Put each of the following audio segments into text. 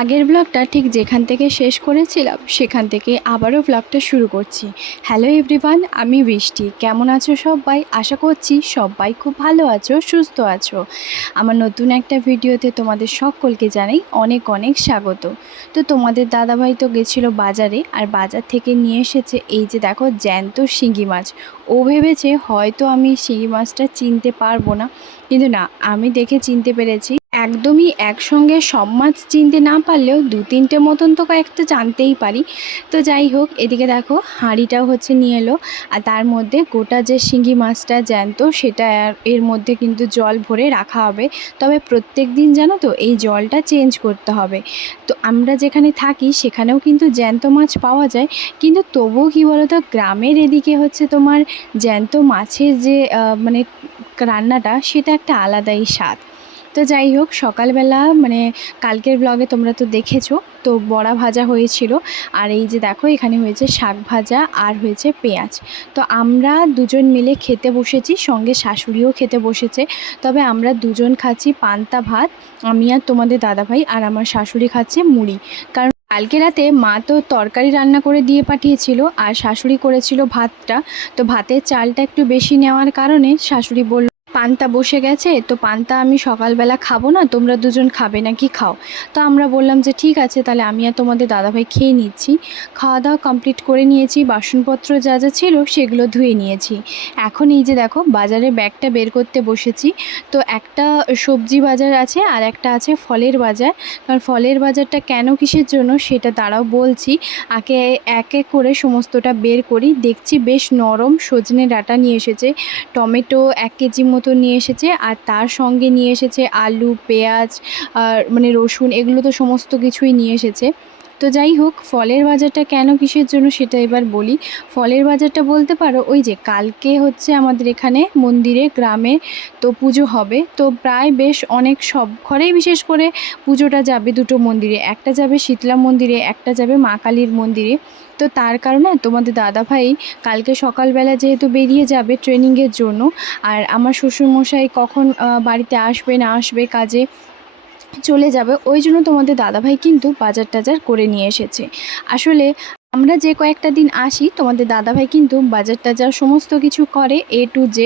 আগের ব্লগটা ঠিক যেখান থেকে শেষ করেছিলাম সেখান থেকে আবারও ব্লগটা শুরু করছি। হ্যালো এভরিওয়ান, আমি বৃষ্টি। কেমন আছো সবাই? আশা করছি সবাই খুব ভালো আছো, সুস্থ আছো। আমার নতুন একটা ভিডিওতে তোমাদের সকলকে জানাই অনেক অনেক স্বাগত। তো তোমাদের দাদাভাই তো গেছিলো বাজারে, আর বাজার থেকে নিয়ে এসেছে এই যে দেখো জ্যান্ত শিঙি মাছ। ও ভেবেছে হয়তো আমি শিঙি মাছটা চিনতে পারবো না, কিন্তু না, আমি দেখে চিনতে পেরেছি। একদমই একসঙ্গে সব মাছ চিনতে না পারলেও দু তিনটে মতন তো কয়েকটা জানতেই পারি। তো যাই হোক, এদিকে দেখো হাঁড়িটাও হচ্ছে নিয়ে এলো, আর তার মধ্যে গোটা যে শিঙি মাছটা জ্যান্ত সেটা এর মধ্যে কিন্তু জল ভরে রাখা হবে। তবে প্রত্যেক দিন জানো তো এই জলটা চেঞ্জ করতে হবে। তো আমরা যেখানে থাকি সেখানেও কিন্তু জ্যান্ত মাছ পাওয়া যায়, কিন্তু তবুও কী বলো তো, গ্রামের এদিকে হচ্ছে তোমার জ্যান্ত মাছের যে মানে রান্নাটা, সেটা একটা আলাদাই স্বাদ। তো যাই হোক, সকালবেলা মানে কালকের ব্লগে তোমরা তো দেখেছো, তো বড়া ভাজা হয়েছিল। আর এই যে দেখো এখানে হয়েছে শাক ভাজা আর হয়েছে পেঁয়াজ। তো আমরা দুজন মিলে খেতে বসেছি, সঙ্গে শাশুড়িও খেতে বসেছে। তবে আমরা দুজন খাচ্ছি পান্তা ভাত, আমি আর তোমাদের দাদাভাই, আর আমার শাশুড়ি খাচ্ছে মুড়ি। কারণ কালকে রাতে মা তো তরকারি রান্না করে দিয়ে পাঠিয়েছিল, আর শাশুড়ি করেছিল ভাতটা। তো ভাতের চালটা একটু বেশি নেওয়ার কারণে শাশুড়ি বলল পান্তা বসে গেছে, তো পান্তা আমি সকালবেলা খাবো না, তোমরা দুজন খাবে নাকি খাও। তো আমরা বললাম যে ঠিক আছে, তাহলে আমি আর তোমাদের দাদাভাই খেয়ে নিচ্ছি। খাওয়া দাওয়া কমপ্লিট করে নিয়েছি, বাসনপত্র যা যা ছিল সেগুলো ধুয়ে নিয়েছি। এখন এই যে দেখো বাজারে ব্যাগটা বের করতে বসেছি। তো একটা সবজি বাজার আছে আর একটা আছে ফলের বাজার। কারণ ফলের বাজারটা কেন কিসের জন্য সেটা তারাও বলছি। আগে এক এক করে সমস্তটা বের করি, দেখছি বেশ নরম সজনে ডাঁটা নিয়ে এসেছে, টমেটো 1 কেজি মতো নিয়ে এসেছে, আর তার সঙ্গে নিয়ে এসেছে আলু, পেঁয়াজ আর মানে রসুন, এগুলো তো সমস্ত কিছুই নিয়ে এসেছে। তো যাই হোক, ফলের বাজারটা কেন কিসের জন্য সেটা এবার বলি। ফলের বাজারটা বলতে পারো ওই যে কালকে হচ্ছে আমাদের এখানে মন্দিরে গ্রামে তো পুজো হবে। তো প্রায় বেশ অনেক সব ঘরেই বিশেষ করে পুজোটা যাবে দুটো মন্দিরে, একটা যাবে শীতলা মন্দিরে, একটা যাবে মা কালীর মন্দিরে। তো তার কারণে তোমাদের দাদাভাই কালকে সকালবেলা যেহেতু বেরিয়ে যাবে ট্রেনিংয়ের জন্য, আর আমার শ্বশুরমশাই কখন বাড়িতে আসবে না আসবে কাজে চলে যাবে, ওই জন্য তোমাদের দাদাভাই কিন্তু বাজার টাজার করে নিয়ে এসেছে। আসলে আমরা যে কয়েকটা দিন আসি তোমাদের দাদাভাই কিন্তু বাজার টাজার সমস্ত কিছু করে A to Z,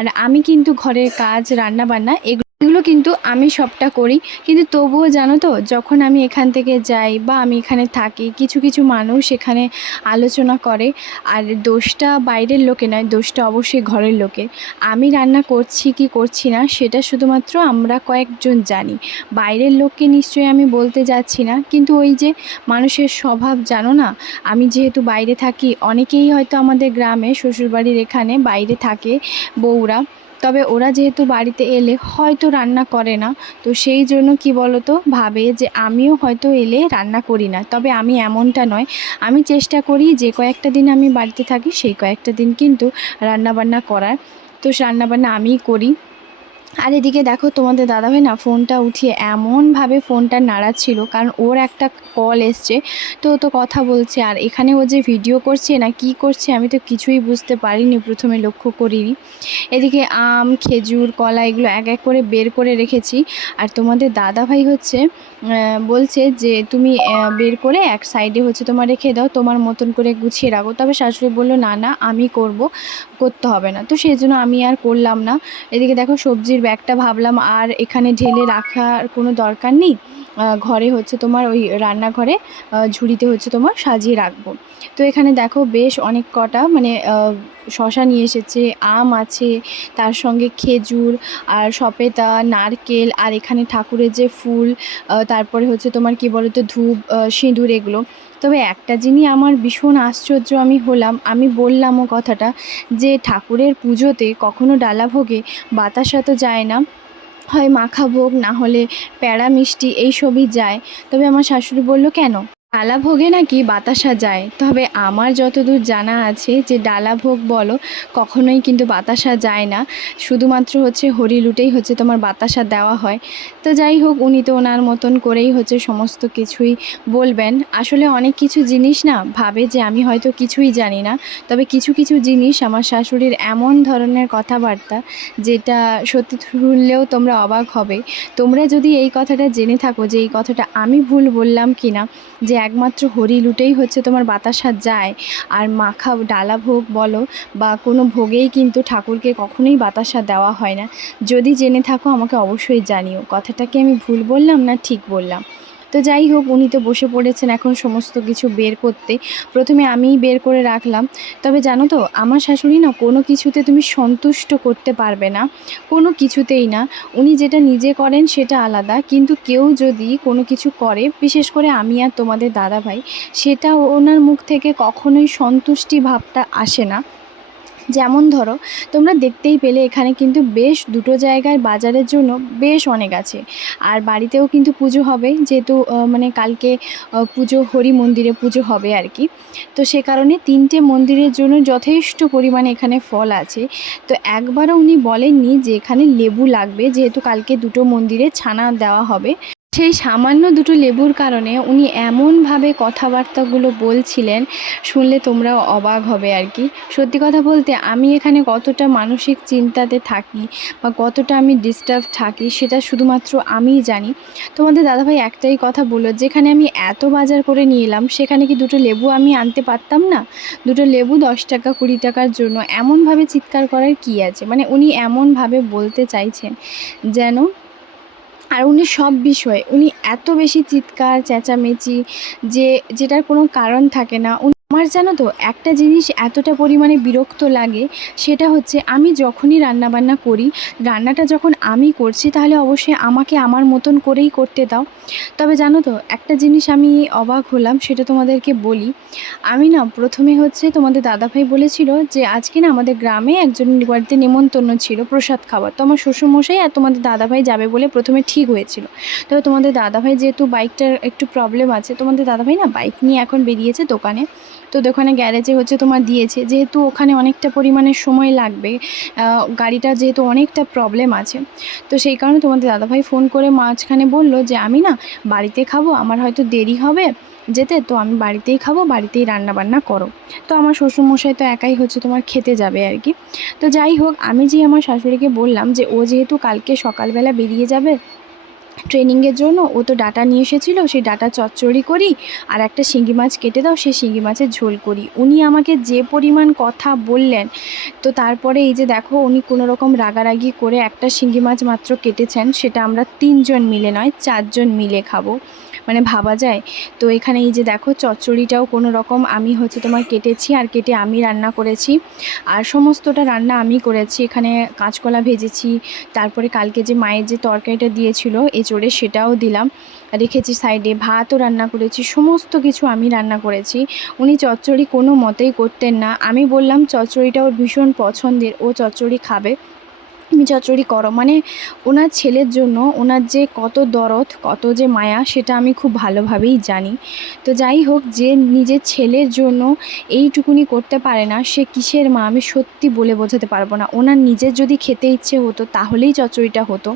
আর আমি কিন্তু ঘরের কাজ রান্নাবান্না এগুলো কিন্তু আমি সবটা করি। কিন্তু তবুও জানো তো, যখন আমি এখান থেকে যাই বা আমি এখানে থাকি, কিছু কিছু মানুষ এখানে আলোচনা করে, আর দোষটা বাইরের লোকে নয়, দোষটা অবশ্যই ঘরের লোকে। আমি রান্না করছি কি করছি না সেটা শুধুমাত্র আমরা কয়েকজন জানি, বাইরের লোককে নিশ্চয়ই আমি বলতে যাচ্ছি না। কিন্তু ওই যে মানুষের স্বভাব জানো না, আমি যেহেতু বাইরে থাকি, অনেকেই হয়তো আমাদের গ্রামে শ্বশুরবাড়ির এখানে বাইরে থাকে বউরা, তবে ওরা যেহেতু বাড়িতে এলে হয়তো রান্না করে না। তো সেই জন্য কি বলতো, ভাবে যে আমিও হয়তো এলে রান্না করি না। তবে আমি এমনটা নয়, আমি চেষ্টা করি যে কয়েকটা দিন আমি বাড়িতে থাকি সেই কয়েকটা দিন কিন্তু রান্নাবান্না করার। তো রান্নাবান্না আমিই করি। আর এদিকে দেখো তোমাদের দাদাভাই না ফোনটা উঠিয়ে এমনভাবে ফোনটা নাড়াচ্ছিল, কারণ ওর একটা কল এসছে। তো ও তো কথা বলছে, আর এখানে ও যে ভিডিও করছে না কি করছে আমি তো কিছুই বুঝতে পারিনি, প্রথমে লক্ষ্য করিনি। এদিকে আম, খেজুর, কলা এগুলো এক এক করে বের করে রেখেছি। আর তোমাদের দাদাভাই হচ্ছে বলছে যে তুমি বের করে এক সাইডে হচ্ছে তোমার রেখে দাও, তোমার মতন করে গুছিয়ে রাখো। তবে শাশুড়ি বললো না না, আমি করতে হবে না। তো সেই জন্য আমি আর করলাম না। এদিকে দেখো সবজির ব্যাগটা ভাবলাম আর এখানে ঢেলে রাখার কোনো দরকার নেই, ঘরে হচ্ছে তোমার ওই রান্নাঘরে ঝুড়িতে হচ্ছে তোমার সাজিয়ে রাখবো। তো এখানে দেখো বেশ অনেক কটা মানে শশা নিয়ে এসেছে, আম আছে, তার সঙ্গে খেজুর আর সপেতা, নারকেল, আর এখানে ঠাকুরের যে ফুল, তারপরে হচ্ছে তোমার কি বলো তো ধূপ, সিঁদুর এগুলো। তবে একটা জিনিস আমার ভীষণ আশ্চর্য আমি হলাম, আমি বললামও কথাটা, যে ঠাকুরের পুজোতে কখনো ডালাভোগে বাতাসা তো যায় না, হয় মাখা ভোগ না হলে প্যাড়া মিষ্টি এইসবই যায়। তবে আমার শাশুড়ি বলল কেন, ডালা ভোগে নাকি বাতাসা যায়, তবে আমার যতদূর জানা আছে যে ডালা ভোগ বলো কখনোই কিন্তু বাতাসা যায় না, শুধুমাত্র হচ্ছে হরি লুটেই হচ্ছে তোমার বাতাসা দেওয়া হয়। তো যাই হোক, উনি তো ওনার মতন করেই হচ্ছে সমস্ত কিছুই বলবেন। আসলে অনেক কিছু জিনিস না ভাবে যে আমি হয়তো কিছুই জানি না, তবে কিছু কিছু জিনিস আমার শাশুড়ির এমন ধরনের কথাবার্তা যেটা সত্যি শুনলেও তোমরা অবাক হবে। তোমরা যদি এই কথাটা জেনে থাকো যে এই কথাটা আমি ভুল বললাম কি না, যে একমাত্র হরি লুটেই হচ্ছে তোমার বাতাসা যায়, আর মাখা ডালা ভোগ বলো বা কোনো ভোগেই কিন্তু ঠাকুরকে কখনোই বাতাসা দেওয়া হয় না। যদি জেনে থাকো আমাকে অবশ্যই জানিও, কথাটা কি আমি ভুল বললাম না ঠিক বললাম। তো যাই হোক, উনি তো বসে পড়েছেন এখন সমস্ত কিছু বের করতে। প্রথমে আমিই বের করে রাখলাম। তবে জানো তো, আমার শাশুড়ি না কোনো কিছুতে তুমি সন্তুষ্ট করতে পারবে না, কোনো কিছুতেই না। উনি যেটা নিজে করেন সেটা আলাদা, কিন্তু কেউ যদি কোনো কিছু করে, বিশেষ করে আমি আর তোমাদের দাদাভাই, সেটা ওনার মুখ থেকে কখনোই সন্তুষ্টি ভাবটা আসে না। যেমন ধরো, তোমরা দেখতেই পেলে এখানে কিন্তু বেশ দুটো জায়গায় বাজারের জন্য বেশ অনেক আছে। আর বাড়িতেও কিন্তু পুজো হবে, যেহেতু মানে কালকে পুজো, হরি মন্দিরে পুজো হবে আর কি। তো সে কারণে তিনটে মন্দিরের জন্য যথেষ্ট পরিমাণে এখানে ফল আছে। তো একবারও উনি বলেননি যে এখানে লেবু লাগবে, যেহেতু কালকে দুটো মন্দিরে ছানা দেওয়া হবে। সেই সামান্য দুটো লেবুর কারণে উনি এমনভাবে কথাবার্তাগুলো বলছিলেন, শুনলে তোমরাও অবাক হবে আর কি। সত্যি কথা বলতে, আমি এখানে কতটা মানসিক চিন্তাতে থাকি বা কতটা আমি ডিস্টার্ব থাকি সেটা শুধুমাত্র আমিই জানি। তোমাদের দাদাভাই একটাই কথা বললো, যেখানে আমি এত বাজার করে নিয়ে এলাম সেখানে কি দুটো লেবু আমি আনতে পারতাম না? দুটো লেবু 10 টাকা 20 টাকার জন্য এমনভাবে চিৎকার করার কী আছে? মানে উনি এমনভাবে বলতে চাইছেন যেন, আর উনি সব বিষয়ে উনি এত বেশি চিৎকার চেঁচামেচি, যেটার কোনো কারণ থাকে না। আমার জানো তো একটা জিনিস এতটা পরিমাণে বিরক্ত লাগে, সেটা হচ্ছে আমি যখনই রান্নাবান্না করি, রান্নাটা যখন আমি করছি তাহলে অবশ্যই আমাকে আমার মতন করেই করতে দাও। তবে জানো তো একটা জিনিস আমি অবাক হলাম, সেটা তোমাদেরকে বলি। আমি না প্রথমে হচ্ছে তোমাদের দাদাভাই বলেছিল যে আজকে না আমাদের গ্রামে একজন বাড়িতে নেমন্তন্ন ছিল প্রসাদ খাবার, তো আমার শ্বশুরমশাই আর তোমাদের দাদাভাই যাবে বলে প্রথমে ঠিক হয়েছিল। তবে তোমাদের দাদাভাই যেহেতু বাইকটার একটু প্রবলেম আছে, তোমাদের দাদাভাই না বাইক নিয়ে এখন বেরিয়েছে দোকানে। তো দোকানে গ্যারেজে হচ্ছে তোমার দিয়েছে, যেহেতু ওখানে অনেকটা পরিমাণে সময় লাগবে, গাড়িটা যেহেতু অনেকটা প্রবলেম আছে। তো সেই কারণে তোমাদের দাদাভাই ফোন করে মাঝখানে বলল যে আমি না বাড়িতে খাবো, আমার হয়তো দেরি হবে যেতে, তো আমি বাড়িতেই খাবো, বাড়িতেই রান্না বান্না করো। তো আমার শ্বশুরমশাই তো একাই হচ্ছে তোমার খেতে যাবে আর কি। তো যাই হোক, আমি যে আমার শাশুড়িকে বললাম যে ও যেহেতু কালকে সকালবেলা বেরিয়ে যাবে ট্রেনিংয়ের জন্য, ও তো ডাটা নিয়ে এসেছিলো, সেই ডাটা চচ্চড়ি করি, আর একটা শিঙ্গি মাছ কেটে দাও, সেই শিঙ্গি মাছের ঝোল করি। উনি আমাকে যে পরিমাণ কথা বললেন, তো তারপরে এই যে দেখো, উনি কোনো রকম রাগারাগি করে একটা শিঙ্গি মাছ মাত্র কেটেছেন, সেটা আমরা 3জন মিলে নয় 4জন মিলে খাবো, মানে ভাবা যায়। তো এখানে এই যে দেখো, চচ্চড়িটাও কোনো রকম আমি হচ্ছে তোমার কেটেছি, আর কেটে আমি রান্না করেছি, আর সমস্তটা রান্না আমি করেছি। এখানে কাঁচকলা ভেজেছি, তারপরে কালকে যে মায়ের যে তরকারিটা দিয়েছিল এঁচোড়ে, সেটাও দিলাম, রেখেছি সাইডে, ভাতও রান্না করেছি, সমস্ত কিছু আমি রান্না করেছি। উনি চচ্চড়ি কোনো মতেই করতেন না। আমি বললাম চচ্চড়িটা ওর ভীষণ পছন্দের, ও চচ্চড়ি খাবে, তুমি চচ্চড়ি করো। মানে ওনার ছেলের জন্য ওনার যে কত দরদ, কত যে মায়া, সেটা আমি খুব ভালোভাবেই জানি। তো যাই হোক, যে নিজের ছেলের জন্য এইটুকুনি করতে পারে না, সে কিসের মা আমি সত্যি বলে বোঝাতে পারবো না। ওনার নিজের যদি খেতে ইচ্ছে হতো তাহলেই চচ্চড়িটা হতো।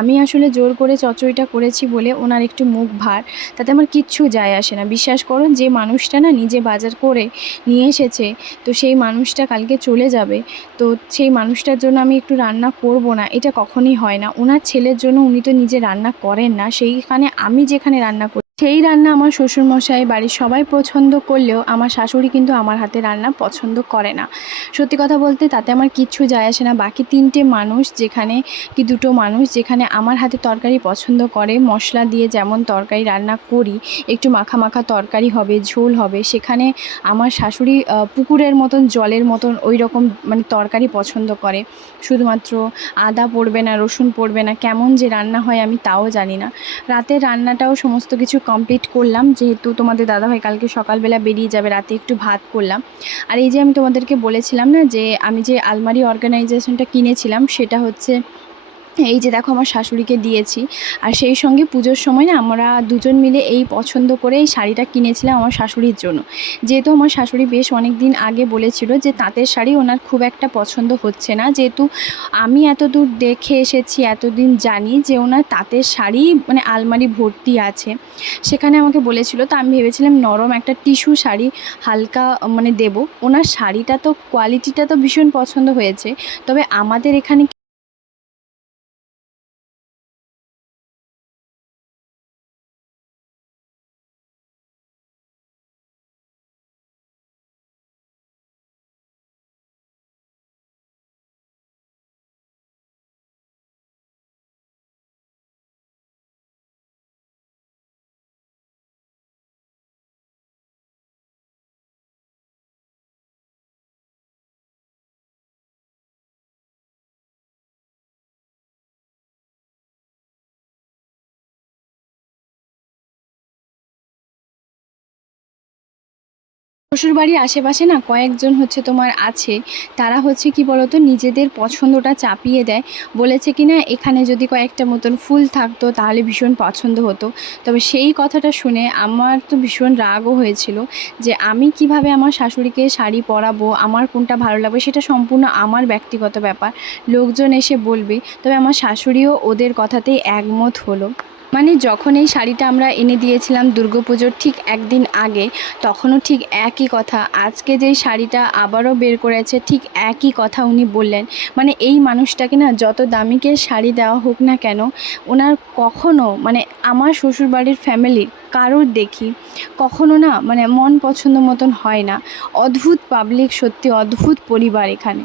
আমি আসলে জোর করে চচ্চড়িটা করেছি বলে ওনার একটু মুখ ভার, তাতে আমার কিচ্ছু যায় আসে না। বিশ্বাস করো, যে মানুষটা না নিজে বাজার করে নিয়ে এসেছে, তো সেই মানুষটা কালকে চলে যাবে, তো সেই মানুষটার জন্য আমি একটু রান্না করব না, এটা কখনোই হয় না। ওনার ছেলের জন্য উনি তো নিজে রান্না করেন না, সেইখানে আমি যেখানে রান্না করি সেই রান্না আমার শ্বশুরমশাই বাড়ির সবাই পছন্দ করলেও আমার শাশুড়ি কিন্তু আমার হাতে রান্না পছন্দ করে না। সত্যি কথা বলতে তাতে আমার কিচ্ছু যায় আসে না। বাকি 3টে মানুষ যেখানে, কি 2টো মানুষ যেখানে আমার হাতে তরকারি পছন্দ করে, মশলা দিয়ে যেমন তরকারি রান্না করি, একটু মাখা মাখা তরকারি হবে, ঝোল হবে, সেখানে আমার শাশুড়ি পুকুরের মতন জলের মতন ওই রকম মানে তরকারি পছন্দ করে। শুধুমাত্র আদা পড়বে না, রসুন পড়বে না, কেমন যে রান্না হয় আমি তাও জানি না। রাতের রান্নাটাও সমস্ত কিছু কমপ্লিট করলাম, যেহেতু তোমাদের দাদাভাই কালকে সকালবেলা বেরিয়ে যাবে, রাতে একটু ভাত করলাম। আর এই যে আমি তোমাদেরকে বলেছিলাম না যে আমি যে আলমারি অর্গানাইজেশনটা কিনেছিলাম, সেটা হচ্ছে এই যে দেখো আমার শাশুড়িকে দিয়েছি। আর সেই সঙ্গে পুজোর সময় না আমরা দুজন মিলে এই পছন্দ করে এই শাড়িটা কিনেছিলাম আমার শাশুড়ির জন্য। যেহেতু আমার শাশুড়ি বেশ অনেক দিন আগে বলেছিল যে তাঁতের শাড়ি ওনার খুব একটা পছন্দ হচ্ছে না, যেহেতু আমি এতদূর দেখে এসেছি, এতদিন জানি যে ওনার তাঁতের শাড়ি মানে আলমারি ভর্তি আছে। সেখানে আমাকে বলেছিল, তো আমি ভেবেছিলাম নরম একটা টিস্যু শাড়ি হালকা মানে দেবো। ওনার শাড়িটা তো কোয়ালিটিটা তো ভীষণ পছন্দ হয়েছে, তবে আমাদের এখানে শ্বশুরবাড়ির আশেপাশে না কয়েকজন হচ্ছে তোমার আছে, তারা হচ্ছে কি বলতো নিজেদের পছন্দটা চাপিয়ে দেয়। বলেছে কি না এখানে যদি কয়েকটা মতন ফুল থাকতো তাহলে ভীষণ পছন্দ হতো। তবে সেই কথাটা শুনে আমার তো ভীষণ রাগও হয়েছিল যে আমি কিভাবে আমার শাশুড়িকে শাড়ি পরাবো, আমার কোনটা ভালো লাগবে সেটা সম্পূর্ণ আমার ব্যক্তিগত ব্যাপার, লোকজন এসে বলবে। তবে আমার শাশুড়িও ওদের কথাতেই একমত হলো। মানে যখন এই শাড়িটা আমরা এনে দিয়েছিলাম দুর্গাপুজোর ঠিক একদিন আগে, তখনও ঠিক একই কথা, আজকে যেই শাড়িটা আবারও বের করেছে ঠিক একই কথা উনি বললেন। মানে এই মানুষটাকে না যত দামিকে শাড়ি দেওয়া হোক না কেন, ওনার কখনো মানে আমার শ্বশুরবাড়ির ফ্যামিলির কারোর দেখি কখনো না মানে মন পছন্দ মতন হয় না। অদ্ভুত পাবলিক, সত্যি অদ্ভুত পরিবার এখানে।